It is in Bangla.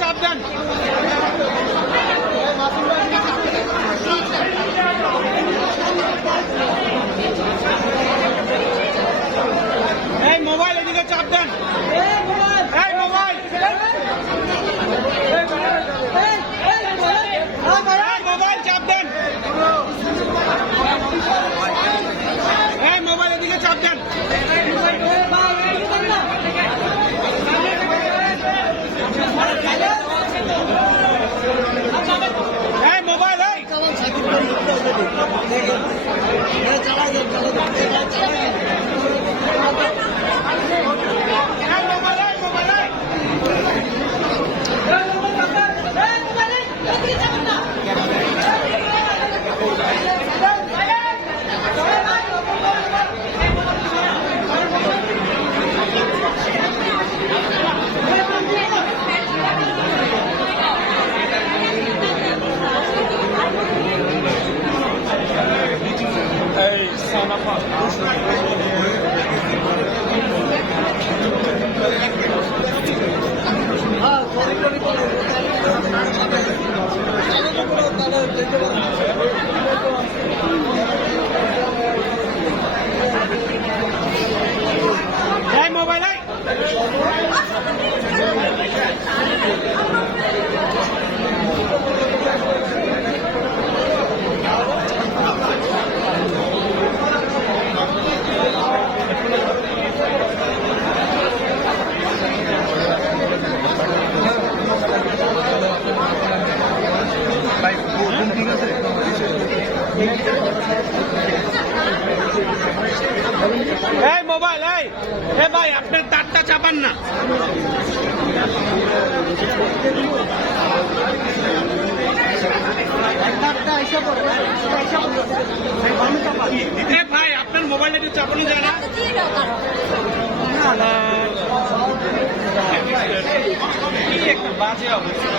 চাপ দেন। এই মোবাইল এদিকে চাপ দেন। এই মোবাইল মোবাইল চাপ দেন। এই মোবাইল এদিকে চাপ দেন। এই মোবাইল এ ভাই আপনার তারটা চাপান না। ভাই আপনার মোবাইলটা একটু চাপানো যায় না? কি একটা বাজে অবস্থা।